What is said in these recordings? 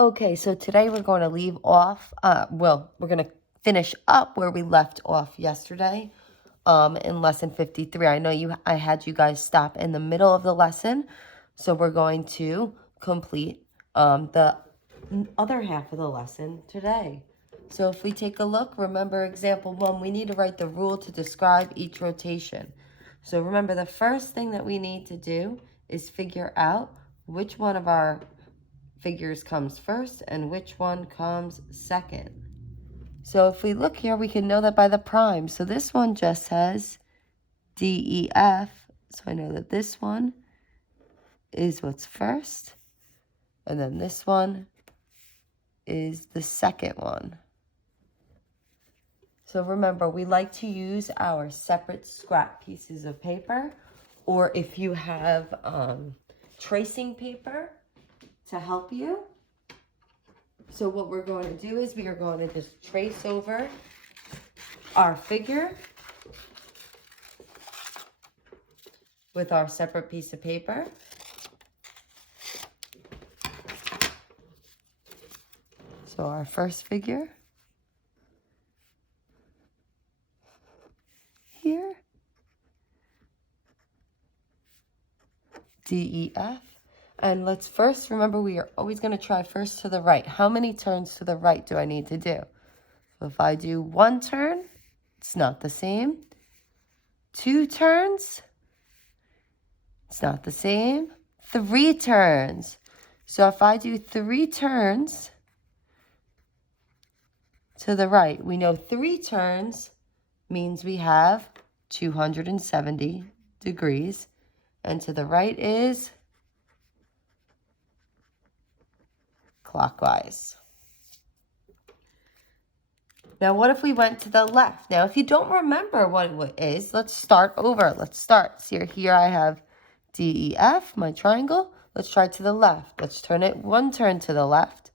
Okay, so today we're going to leave off, we're going to finish up where we left off yesterday in lesson 53. I had you guys stop in the middle of the lesson, so we're going to complete the other half of the lesson today. So if we take a look, remember example 1, we need to write the rule to describe each rotation. So remember, the first thing that we need to do is figure out which one of our figures comes first and which one comes second. So if we look here, we can know that by the prime. So this one just says DEF. So I know that this one is what's first. And then this one is the second one. So remember, we like to use our separate scrap pieces of paper, or if you have tracing paper to help you. So what we're going to do is we are going to just trace over our figure with our separate piece of paper. So our first figure here, DEF. And let's first remember, we are always going to try first to the right. How many turns to the right do I need to do? So if I do 1 turn, it's not the same. 2 turns, it's not the same. 3 turns. So if I do 3 turns to the right, we know 3 turns means we have 270 degrees. And to the right is clockwise. Now, what if we went to the left? Now, if you don't remember what it is, let's start over. Let's start. So here I have DEF, my triangle. Let's try to the left. Let's turn it 1 turn to the left.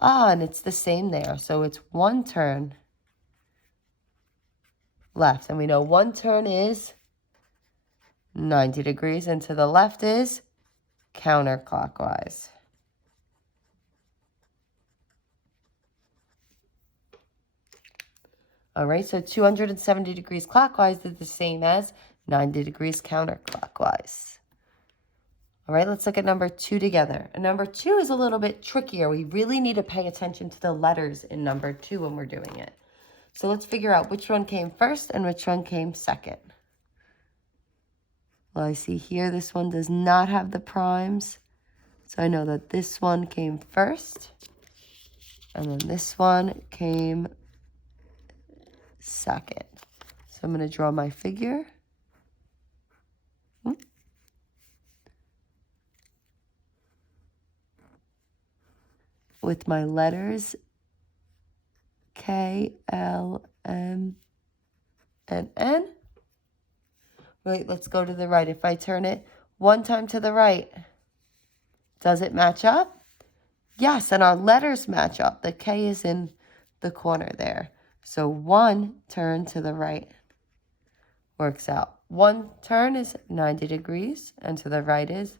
And it's the same there. So it's 1 turn left. And we know 1 turn is 90 degrees. And to the left is counterclockwise. All right, so 270 degrees clockwise is the same as 90 degrees counterclockwise. All right, let's look at number 2 together. And number 2 is a little bit trickier. We really need to pay attention to the letters in number 2 when we're doing it. So let's figure out which one came first and which one came second. Well, I see here this one does not have the primes. So I know that this one came first. And then this one came second. So I'm going to draw my figure. With my letters K, L, M, and N. Right, let's go to the right. If I turn it 1 time to the right, does it match up? Yes, and our letters match up. The K is in the corner there. So 1 turn to the right works out. 1 turn is 90 degrees, and to the right is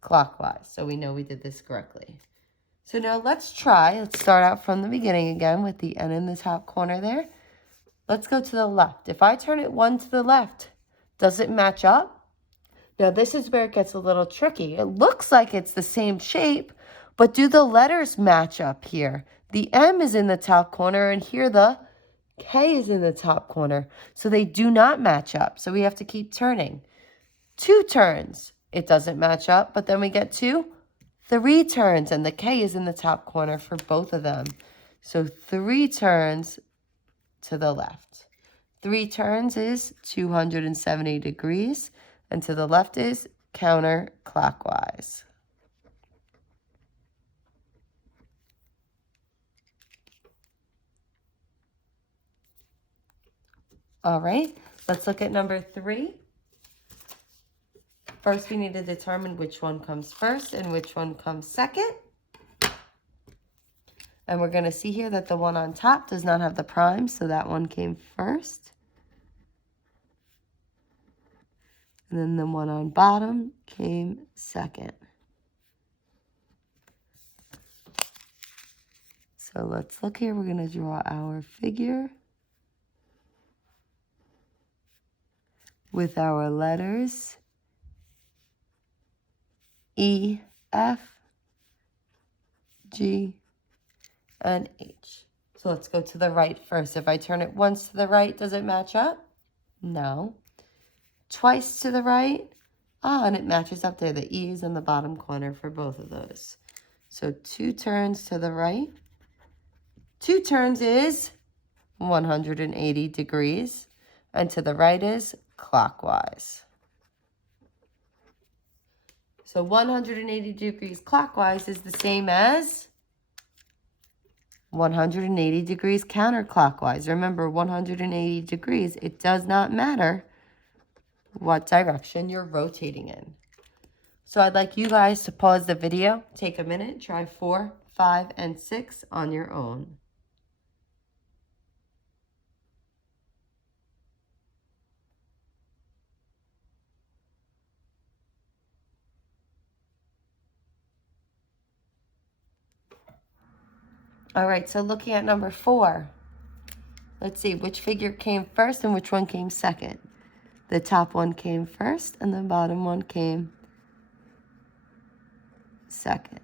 clockwise. So we know we did this correctly. So now let's start out from the beginning again with the N in the top corner there. Let's go to the left. If I turn it 1 to the left, does it match up? Now this is where it gets a little tricky. It looks like it's the same shape, but do the letters match up here? The M is in the top corner, and here the K is in the top corner. So they do not match up. So we have to keep turning. 2 turns, it doesn't match up, but then we get to 3 turns, and the K is in the top corner for both of them. So 3 turns to the left. 3 turns is 270 degrees, and to the left is counterclockwise. All right, let's look at number 3. First, we need to determine which one comes first and which one comes second. And we're going to see here that the one on top does not have the prime, so that one came first. And then the one on bottom came second. So let's look here. We're going to draw our figure with our letters E, F, G, and H. So let's go to the right first. If I turn it once to the right, does it match up? No. Twice to the right? Ah, and it matches up there. The E is in the bottom corner for both of those. So 2 turns to the right. 2 turns is 180 degrees. And to the right is clockwise. So 180 degrees clockwise is the same as 180 degrees counterclockwise. Remember, 180 degrees, it does not matter what direction you're rotating in. So I'd like you guys to pause the video, take a minute, try 4, 5, and 6 on your own. All right, so looking at number 4, let's see which figure came first and which one came second. The top one came first and the bottom one came second.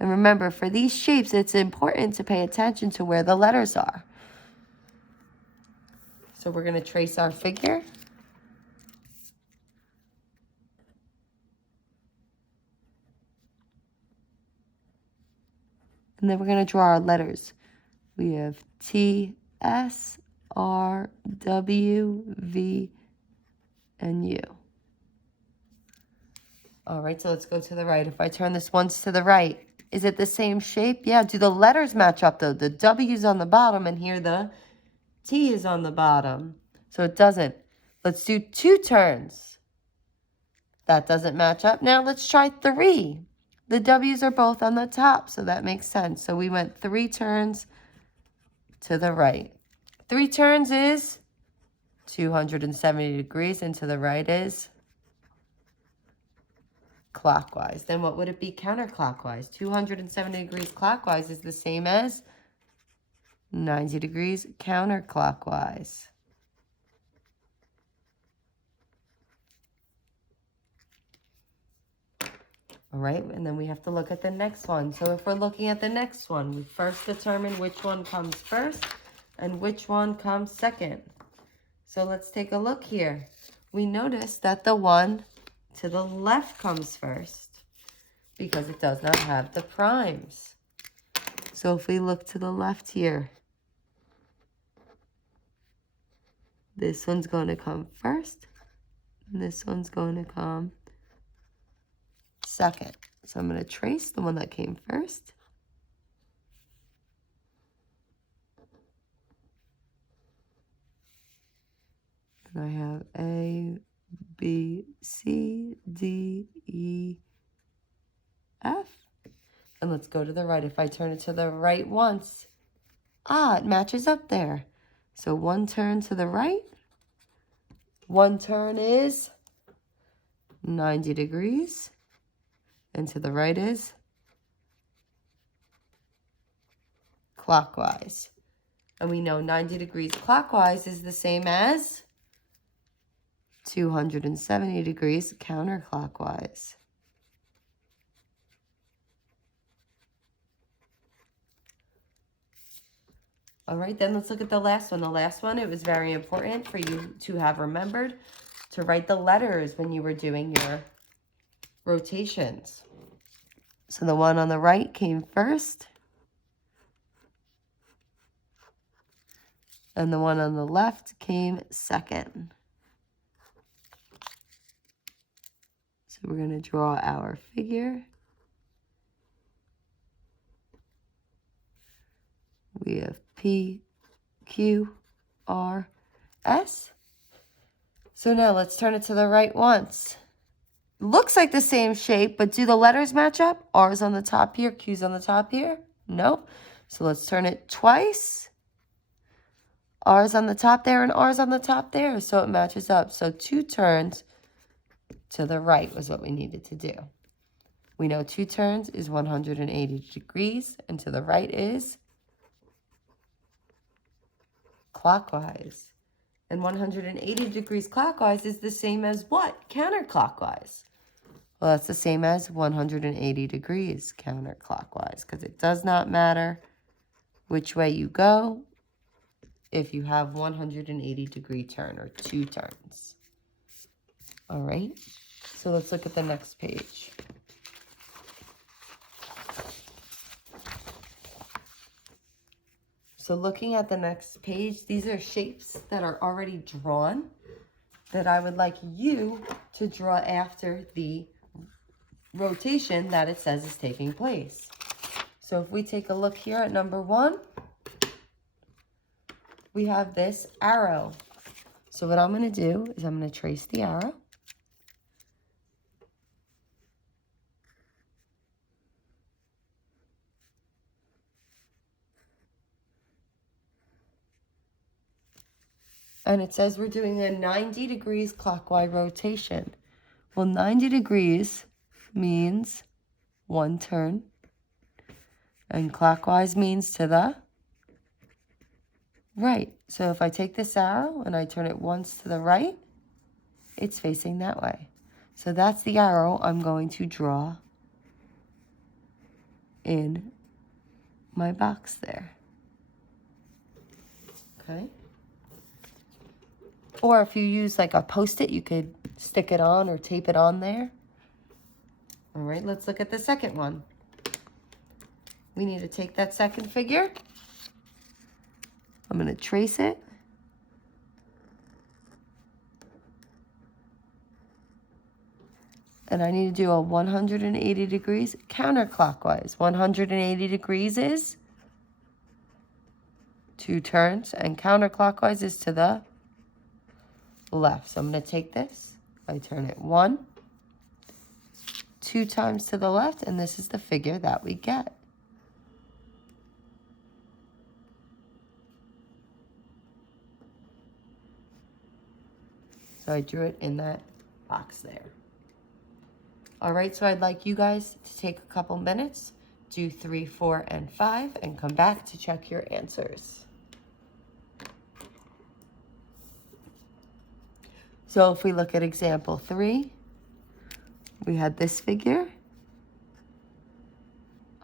And remember, for these shapes, it's important to pay attention to where the letters are. So we're going to trace our figure. And then we're going to draw our letters. We have T, S, R, W, V, and U. All right, so let's go to the right. If I turn this once to the right, is it the same shape? Yeah, do the letters match up though? The W's on the bottom and here the T is on the bottom. So it doesn't. Let's do 2 turns. That doesn't match up. Now let's try 3. The W's are both on the top, so that makes sense. So we went 3 turns to the right. 3 turns is 270 degrees, and to the right is clockwise. Then what would it be counterclockwise? 270 degrees clockwise is the same as 90 degrees counterclockwise. All right, and then we have to look at the next one. So if we're looking at the next one, we first determine which one comes first and which one comes second. So let's take a look here. We notice that the one to the left comes first because it does not have the primes. So if we look to the left here, this one's going to come first, and this one's going to come second. So I'm going to trace the one that came first. And I have A, B, C, D, E, F. And let's go to the right. If I turn it to the right once, it matches up there. So 1 turn to the right. 1 turn is 90 degrees. And to the right is clockwise. And we know 90 degrees clockwise is the same as 270 degrees counterclockwise. All right, then let's look at the last one. The last one, it was very important for you to have remembered to write the letters when you were doing your rotations. So the one on the right came first. And the one on the left came second. So we're going to draw our figure. We have P, Q, R, S. So now let's turn it to the right once. Looks like the same shape, but do the letters match up? R's on the top here, Q's on the top here? Nope. So let's turn it twice. R's on the top there and R's on the top there, so it matches up. So 2 turns to the right was what we needed to do. We know 2 turns is 180 degrees, and to the right is clockwise. And 180 degrees clockwise is the same as what? Counterclockwise. Well, that's the same as 180 degrees counterclockwise, because it does not matter which way you go if you have 180 degree turn or 2 turns. All right, so let's look at the next page. So looking at the next page, these are shapes that are already drawn that I would like you to draw after the rotation that it says is taking place. So if we take a look here at number 1, we have this arrow. So what I'm going to do is I'm going to trace the arrow. And it says we're doing a 90 degrees clockwise rotation. Well, 90 degrees means 1 turn. And clockwise means to the right. So if I take this arrow and I turn it once to the right, it's facing that way. So that's the arrow I'm going to draw in my box there. Okay. Or if you use like a Post-it, you could stick it on or tape it on there. All right, let's look at the second one. We need to take that second figure. I'm going to trace it. And I need to do a 180 degrees counterclockwise. 180 degrees is 2 turns, and counterclockwise is to the left. So I'm going to take this, I turn it 1, 2 times to the left, and this is the figure that we get. So I drew it in that box there. All right, so I'd like you guys to take a couple minutes, do 3, 4, and 5, and come back to check your answers. So if we look at example 3, we had this figure.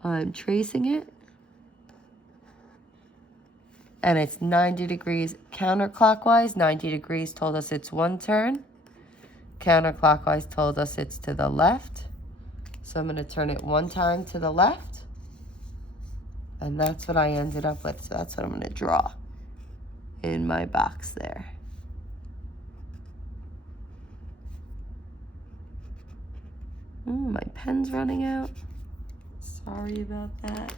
I'm tracing it. And it's 90 degrees counterclockwise. 90 degrees told us it's 1 turn. Counterclockwise told us it's to the left. So I'm going to turn it 1 time to the left. And that's what I ended up with. So that's what I'm going to draw in my box there. My pen's running out. Sorry about that.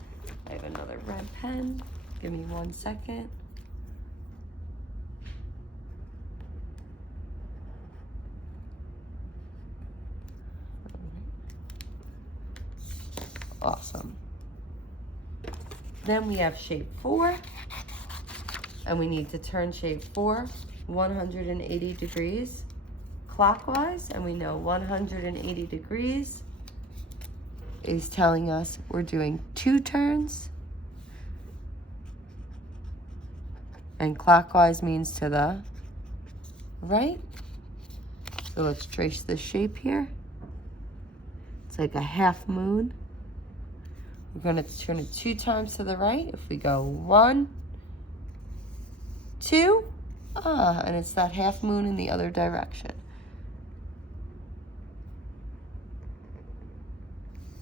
I have another red pen. Give me 1 second. Awesome. Then we have shape 4. And we need to turn shape 4 180 degrees clockwise. And we know 180 degrees is telling us we're doing 2 turns. And clockwise means to the right. So let's trace this shape here. It's like a half moon. We're going to turn it 2 times to the right. If we go 1, 2, and it's that half moon in the other direction.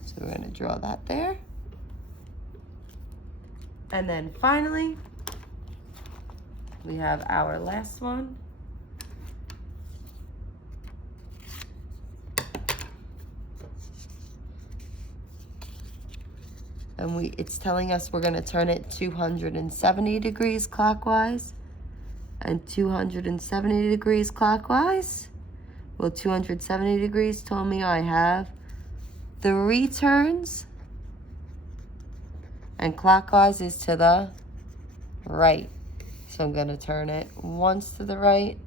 So we're going to draw that there. And then finally, we have our last one. And it's telling us we're going to turn it 270 degrees clockwise and 270 degrees clockwise. Well, 270 degrees told me I have 3 turns, and clockwise is to the right. So I'm going to turn it once to the right,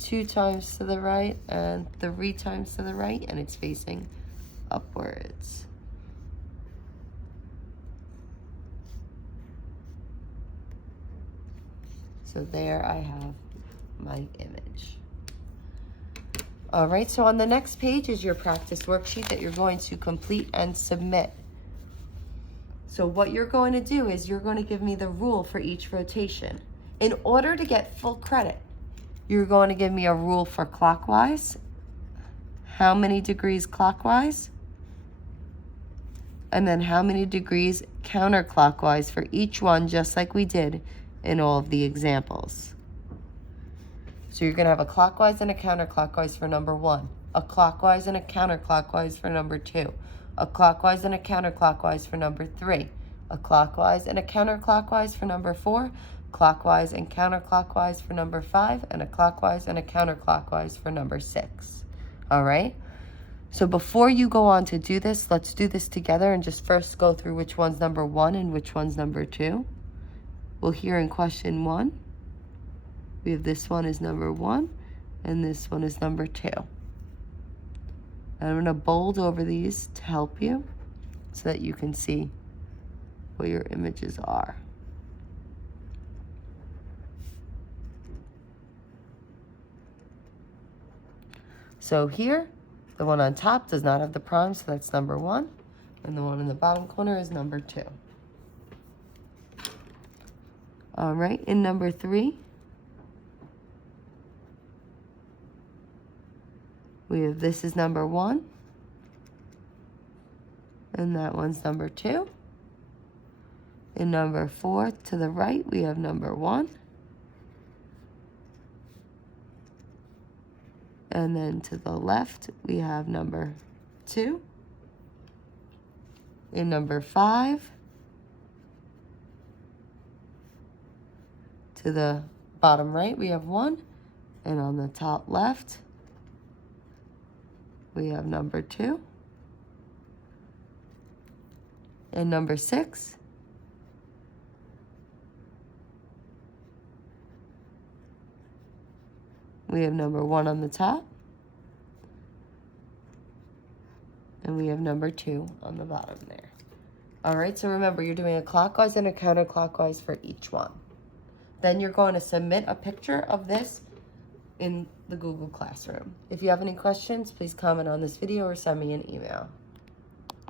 2 times to the right, and 3 times to the right, and it's facing upwards. So there I have my image. All right, so on the next page is your practice worksheet that you're going to complete and submit. So what you're going to do is you're going to give me the rule for each rotation. In order to get full credit, you're going to give me a rule for clockwise, how many degrees clockwise, and then how many degrees counterclockwise for each one, just like we did in all of the examples. So you're going to have a clockwise and a counterclockwise for number 1, a clockwise and a counterclockwise for number 2, a clockwise and a counterclockwise for number 3, a clockwise and a counterclockwise for number 4, clockwise and counterclockwise for number 5, and a clockwise and a counterclockwise for number 6. All right? So before you go on to do this, let's do this together and just first go through which one's number 1 and which one's number 2. Well, here in question 1, we have this one is number 1 and this one is number 2. And I'm going to bold over these to help you so that you can see what your images are. So here, the one on top does not have the prime, so that's number 1. And the one in the bottom corner is number 2. All right, in number 3, we have this is number 1. And that one's number 2. In number 4, to the right, we have number 1. And then to the left, we have number 2. In number 5, to the bottom right, we have 1. And on the top left, we have number 2. And number 6, we have number 1 on the top. And we have number 2 on the bottom there. All right, so remember, you're doing a clockwise and a counterclockwise for each one. Then you're going to submit a picture of this in the Google Classroom. If you have any questions, please comment on this video or send me an email.